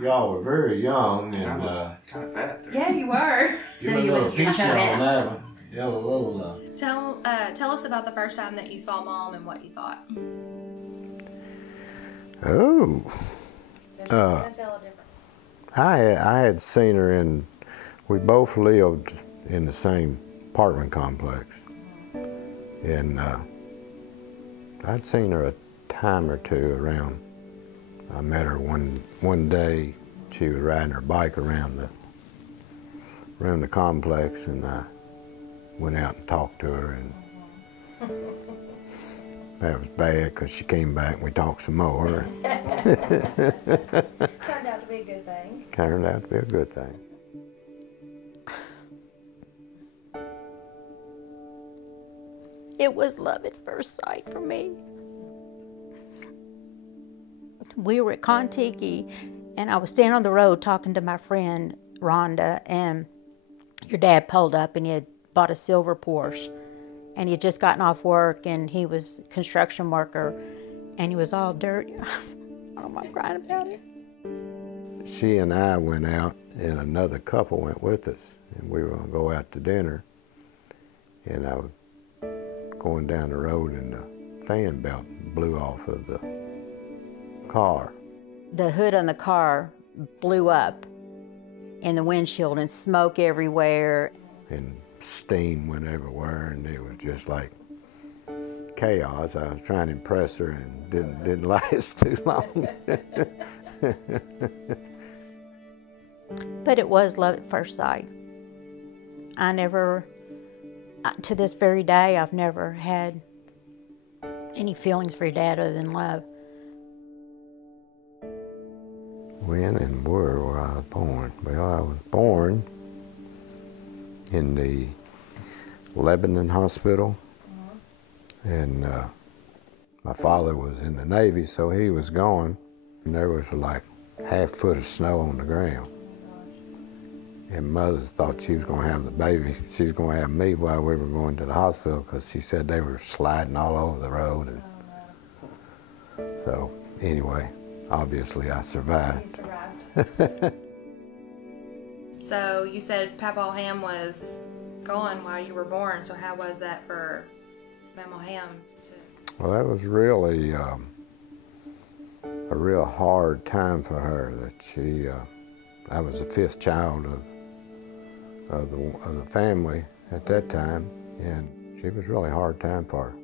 Y'all were very young I and was kind of fat there. Yeah, you were. you were a little peachy on that one. Yeah, a little. Tell us about the first time that you saw Mom and what you thought. Oh. Tell a different. I had seen her in, we both lived in the same apartment complex. And I'd seen her a time or two around. I met her one day. She was riding her bike around the complex, and I went out and talked to her, and that was bad because she came back and we talked some more. Turned out to be a good thing. Turned out to be a good thing. It was love at first sight for me. We were at Contiki, and I was standing on the road talking to my friend Rhonda, and your dad pulled up and he had bought a silver Porsche, and he had just gotten off work, and he was a construction worker, and he was all dirty. I don't know why I'm crying about it. She and I went out, and another couple went with us, and we were going to go out to dinner, and I was going down the road, and the fan belt blew off of the car. The hood on the car blew up in the windshield, and smoke everywhere. And steam went everywhere, and it was just like chaos. I was trying to impress her, and didn't last too long. But it was love at first sight. I never, to this very day, I've never had any feelings for your dad other than love. When and where I was born? Well, I was born in the Lebanon Hospital, and my father was in the Navy, so he was gone, and there was like half foot of snow on the ground. And Mother thought she was going to have the baby. She was going to have me while we were going to the hospital, because she said they were sliding all over the road. And so anyway, obviously I survived. You survived. So you said Papa Ham was gone while you were born, so how was that for Mama Ham? Well, that was really a real hard time for her. That she, I was the fifth child of the family at that time, and she was really a hard time for her.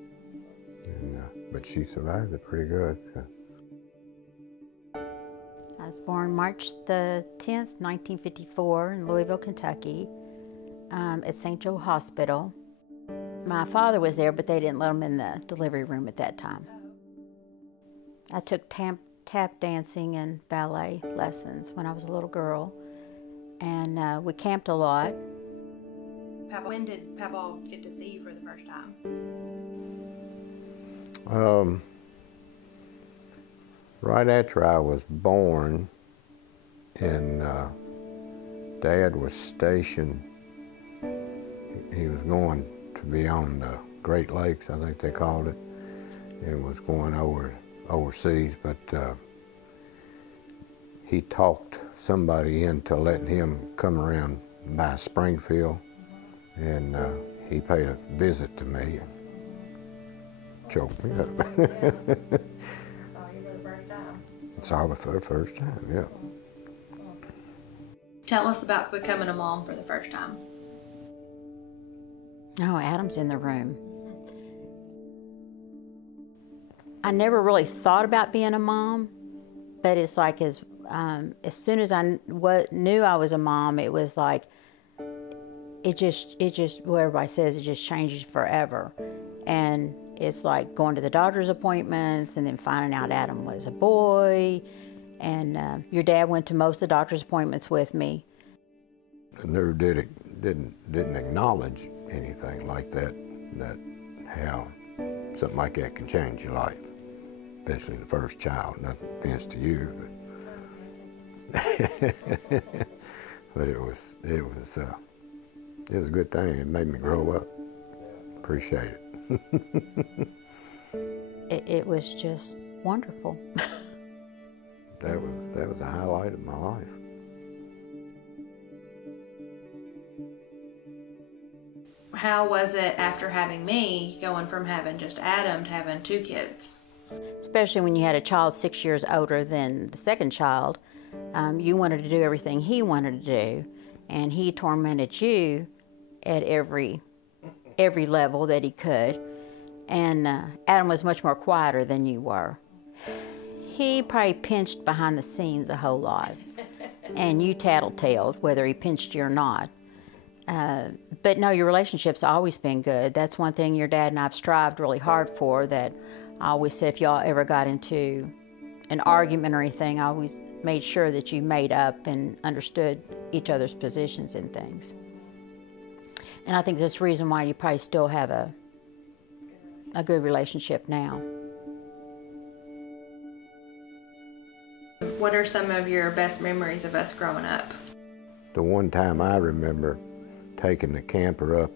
And, but she survived it pretty good. I was born March the 10th, 1954 in Louisville, Kentucky, at St. Joe Hospital. My father was there, but they didn't let him in the delivery room at that time. I took tap dancing and ballet lessons when I was a little girl, and we camped a lot. Papa, when did Papa get to see you for the first time? Right after I was born, and Dad was stationed. He was going to be on the Great Lakes, I think they called it, and was going overseas, but he talked somebody into letting him come around by Springfield, and he paid a visit to me and choked me up. Saw me for the first time, yeah. Tell us about becoming a mom for the first time. Oh, Adam's in the room. I never really thought about being a mom, but it's like as soon as I knew I was a mom, it was like, it just, what everybody says, it just changes forever. And it's like going to the doctor's appointments and then finding out Adam was a boy. And your dad went to most of the doctor's appointments with me. I never didn't acknowledge anything like that, how something like that can change your life, especially the first child. Nothing offense to you, but it was a good thing. It made me grow up. Appreciate it. It was just wonderful. that was a highlight of my life. How was it after having me, going from having just Adam to having 2 kids? Especially when you had a child 6 years older than the second child, you wanted to do everything he wanted to do, and he tormented you at every level that he could. And Adam was much more quieter than you were. He probably pinched behind the scenes a whole lot, and you tattletaled whether he pinched you or not. But no, your relationship's always been good. That's one thing your dad and I've strived really hard for, that I always said if y'all ever got into an argument or anything, I always made sure that you made up and understood each other's positions and things. And I think that's the reason why you probably still have a good relationship now. What are some of your best memories of us growing up? The one time I remember taking the camper up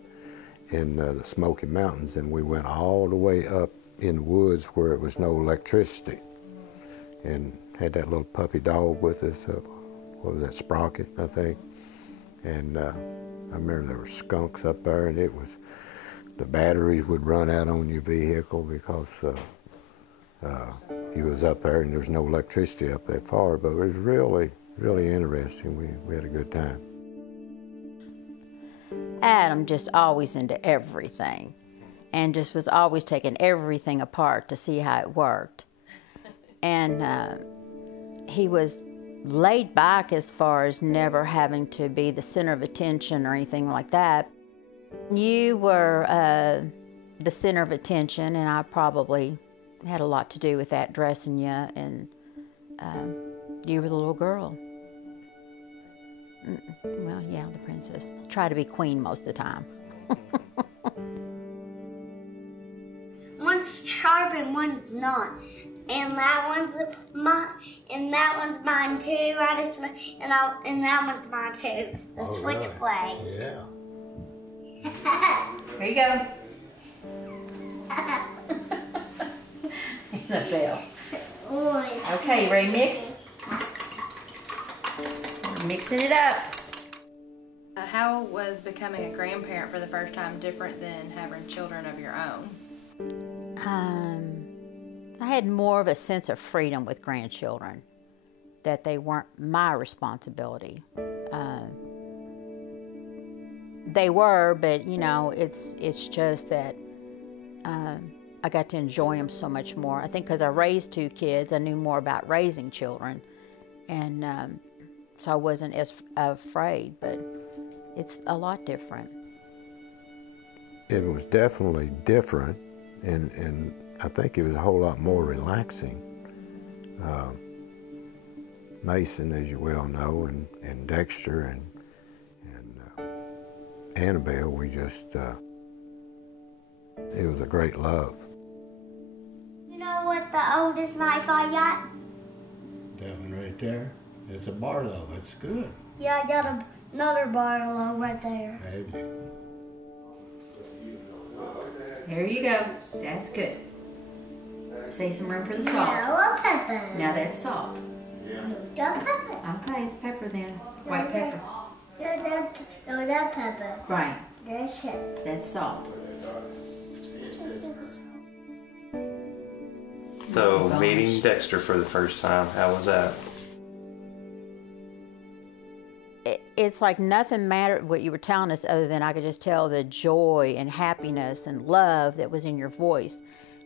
in the Smoky Mountains, and we went all the way up in the woods where it was no electricity, and had that little puppy dog with us, what was that, Sprocket, I think. And I remember there were skunks up there, and the batteries would run out on your vehicle because you was up there and there was no electricity up that far, but it was really, really interesting. We had a good time. Adam just always into everything, and just was always taking everything apart to see how it worked. And he was laid back as far as never having to be the center of attention or anything like that. You were the center of attention, and I probably had a lot to do with that, dressing you, and you were the little girl. Well, yeah, the princess. Try to be queen most of the time. One's sharp and one's not. And that one's mine, and that one's mine too. And that one's mine too. The switchblade. Yeah. There you go. The bell. Okay, you ready to mix? Mixing it up. How was becoming a grandparent for the first time different than having children of your own? I had more of a sense of freedom with grandchildren, that they weren't my responsibility. They were, but you know, it's just that I got to enjoy them so much more. I think because I raised 2 kids, I knew more about raising children, and so I wasn't as afraid, but it's a lot different. It was definitely different, and I think it was a whole lot more relaxing. Mason, as you well know, and Dexter and Annabelle, we just, it was a great love. You know what the oldest knife I got? That one right there. It's a Barlow. It's good. Yeah, I got another Barlow right there. Maybe. There you go. That's good. Save some room for the salt. Yellow pepper. Now that's salt. That pepper. Okay, it's pepper then. White pepper. No, that pepper. Right. That's it. That's salt. So meeting Dexter for the first time, how was that? It's like nothing mattered what you were telling us, other than I could just tell the joy and happiness and love that was in your voice.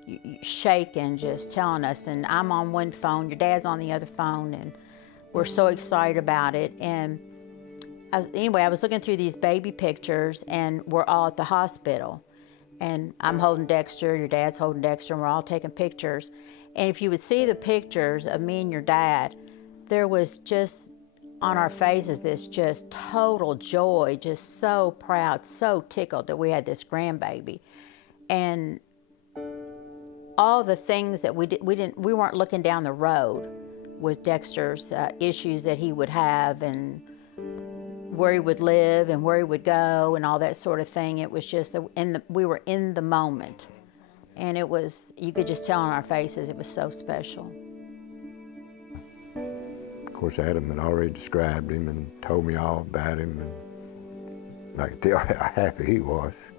You shaking, just telling us, and I'm on one phone, your dad's on the other phone, and we're so excited about it. And anyway, I was looking through these baby pictures, and we're all at the hospital. And I'm holding Dexter, your dad's holding Dexter, and we're all taking pictures. And if you would see the pictures of me and your dad, there was just on our faces this just total joy, just so proud, so tickled that we had this grandbaby. And all the things that we weren't looking down the road with Dexter's issues that he would have, and where he would live and where he would go and all that sort of thing. It was just we were in the moment, and it was, you could just tell on our faces, it was so special. course, Adam had already described him and told me all about him, and I could tell how happy he was.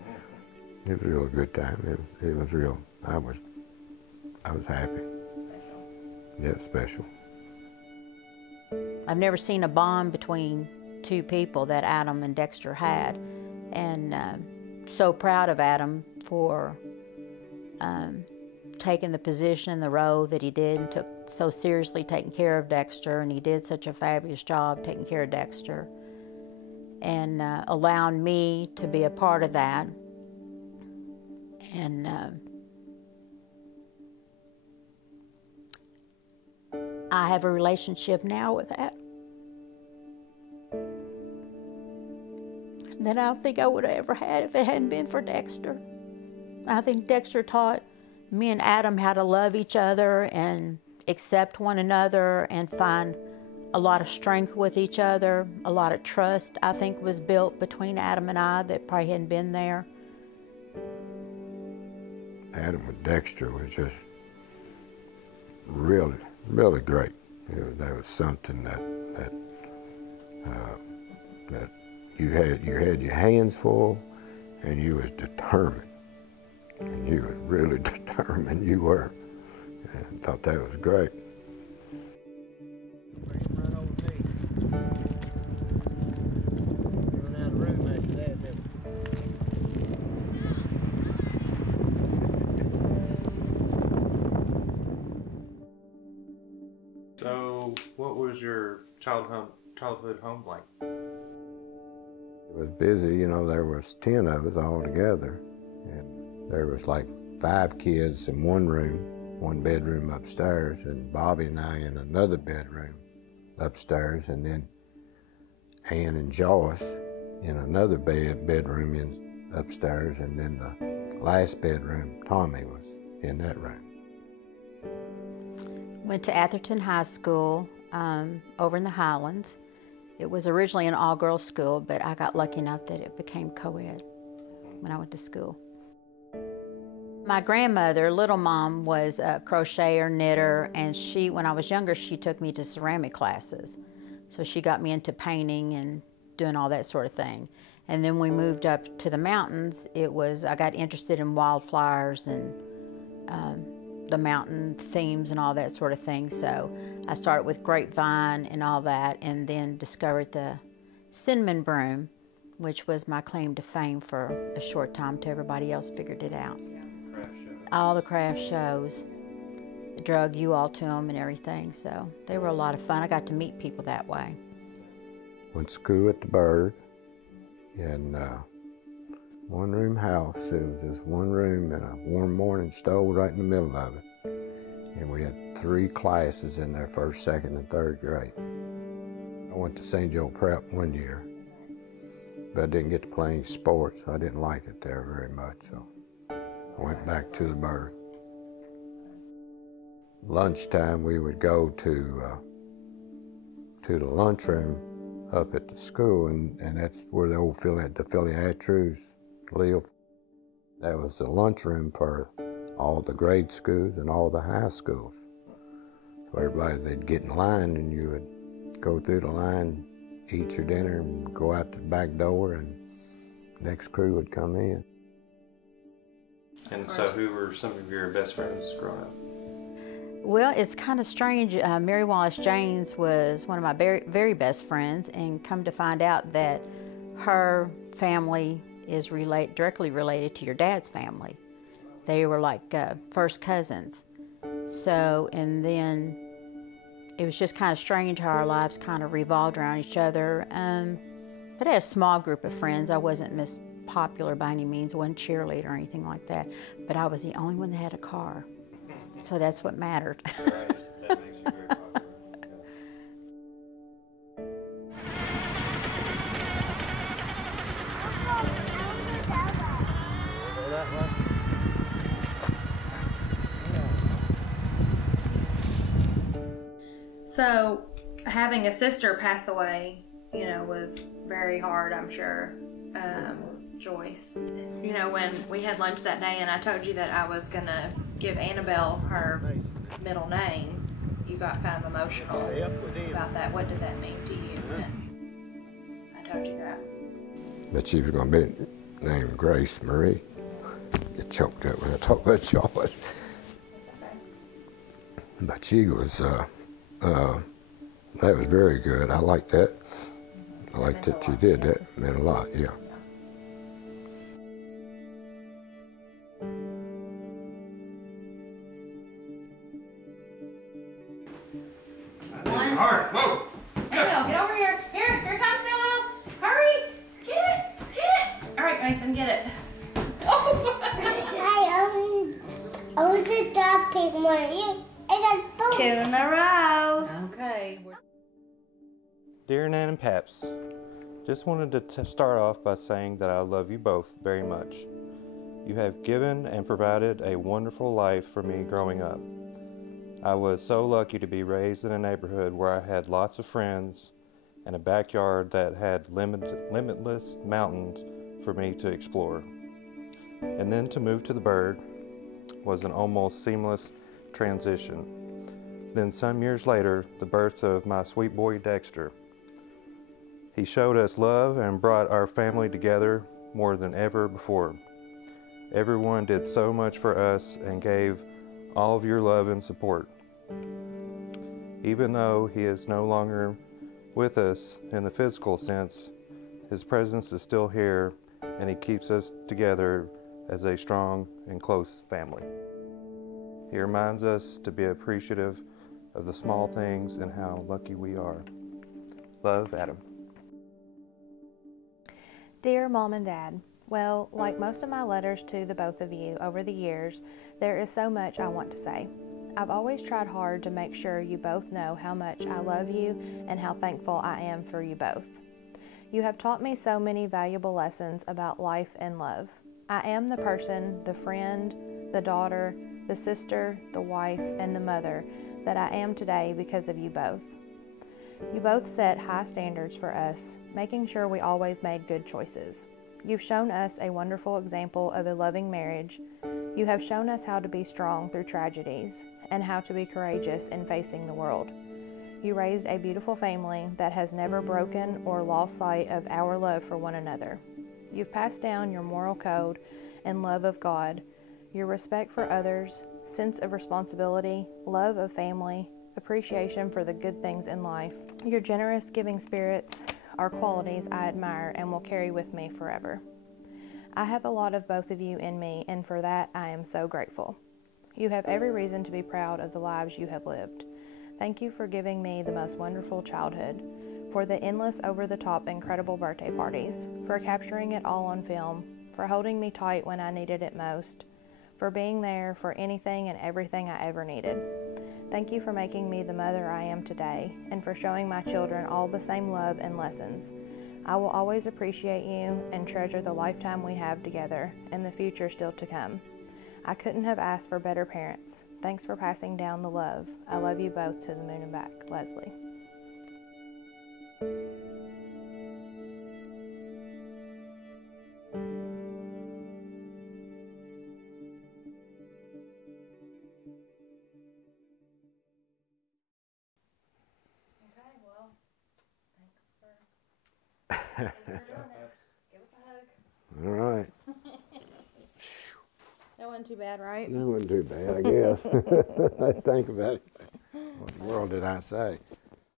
It was a real good time. It was real. I was happy. Yeah, special. I've never seen a bond between two people that Adam and Dexter had, and so proud of Adam for taking the position, the role that he did, and took so seriously taking care of Dexter, and he did such a fabulous job taking care of Dexter, and allowing me to be a part of that. And I have a relationship now with that that I don't think I would have ever had if it hadn't been for Dexter. I think Dexter taught me and Adam how to love each other and accept one another and find a lot of strength with each other. A lot of trust, I think, was built between Adam and I that probably hadn't been there. Adam with Dexter was just really, really great. That was something that you had your hands full, and you was determined, and you was really determined. You were, and I thought that was great. So, what was your childhood home like? It was busy, you know. There was 10 of us all together, and there was like 5 kids in one room, one bedroom upstairs, and Bobby and I in another bedroom upstairs, and then Ann and Joyce in another bedroom upstairs, and then the last bedroom, Tommy, was in that room. Went to Atherton High School over in the Highlands. It was originally an all-girls school, but I got lucky enough that it became co-ed when I went to school. My grandmother, Little Mom, was a crocheter, knitter, and when I was younger, she took me to ceramic classes. So she got me into painting and doing all that sort of thing. And then we moved up to the mountains. I got interested in wildflowers and the mountain themes and all that sort of thing. So I started with grapevine and all that, and then discovered the cinnamon broom, which was my claim to fame for a short time till everybody else figured it out. All the craft shows, drug you all to them and everything, so they were a lot of fun. I got to meet people that way. Went to school at the Berg in one-room house. It was just one room and a warm morning stove right in the middle of it. And we had 3 classes in there, 1st, 2nd, and 3rd grade. I went to St. Joe Prep one year, but I didn't get to play any sports. I didn't like it there very much, so I went back to the Berg. Lunchtime, we would go to the lunchroom up at the school, and that's where the old Philly Atrews lived. That was the lunchroom for all the grade schools and all the high schools. So everybody, they'd get in line, and you would go through the line, eat your dinner, and go out the back door, and the next crew would come in. And so who were some of your best friends growing up? Well, it's kind of strange. Mary Wallace Janes was one of my very, very best friends, and come to find out that her family is directly related to your dad's family. They were like first cousins. So, and then it was just kind of strange how our lives kind of revolved around each other. But I had a small group of friends. I wasn't Miss Popular by any means, I wasn't cheerleader or anything like that, but I was the only one that had a car. So that's what mattered. Right. That makes you very popular. So, having a sister pass away, was very hard, I'm sure. Joyce, when we had lunch that day and I told you that I was gonna give Annabelle her middle name, you got kind of emotional about that. What did that mean to you? I told you that. That she was going to be named Grace Marie. Get choked up when I talk about Joyce. But she was, that was very good. I liked that. I liked that she did that. It meant a lot, yeah. Hard, whoa! Noel, get over here. Here comes Noel. Hurry, get it. All right, Mason, get it. Oh. I want to stop pick one. I got 2 in a row. Okay. Dear Nan and Paps, just wanted to start off by saying that I love you both very much. You have given and provided a wonderful life for me growing up. I was so lucky to be raised in a neighborhood where I had lots of friends and a backyard that had limitless mountains for me to explore. And then to move to the Bird was an almost seamless transition. Then some years later, the birth of my sweet boy Dexter. He showed us love and brought our family together more than ever before. Everyone did so much for us and gave all of your love and support. Even though he is no longer with us in the physical sense, his presence is still here and he keeps us together as a strong and close family. He reminds us to be appreciative of the small things and how lucky we are. Love, Adam. Dear Mom and Dad, well, like most of my letters to the both of you over the years, there is so much I want to say. I've always tried hard to make sure you both know how much I love you and how thankful I am for you both. You have taught me so many valuable lessons about life and love. I am the person, the friend, the daughter, the sister, the wife, and the mother that I am today because of you both. You both set high standards for us, making sure we always made good choices. You've shown us a wonderful example of a loving marriage. You have shown us how to be strong through tragedies and how to be courageous in facing the world. You raised a beautiful family that has never broken or lost sight of our love for one another. You've passed down your moral code and love of God, your respect for others, sense of responsibility, love of family, appreciation for the good things in life. Your generous giving spirits are qualities I admire and will carry with me forever. I have a lot of both of you in me, and for that I am so grateful. You have every reason to be proud of the lives you have lived. Thank you for giving me the most wonderful childhood, for the endless over-the-top incredible birthday parties, for capturing it all on film, for holding me tight when I needed it most, for being there for anything and everything I ever needed. Thank you for making me the mother I am today, and for showing my children all the same love and lessons. I will always appreciate you and treasure the lifetime we have together and the future still to come. I couldn't have asked for better parents. Thanks for passing down the love. I love you both to the moon and back. Leslie. All right. That wasn't too bad, right? That wasn't too bad, I guess. I think about it. What in the world did I say?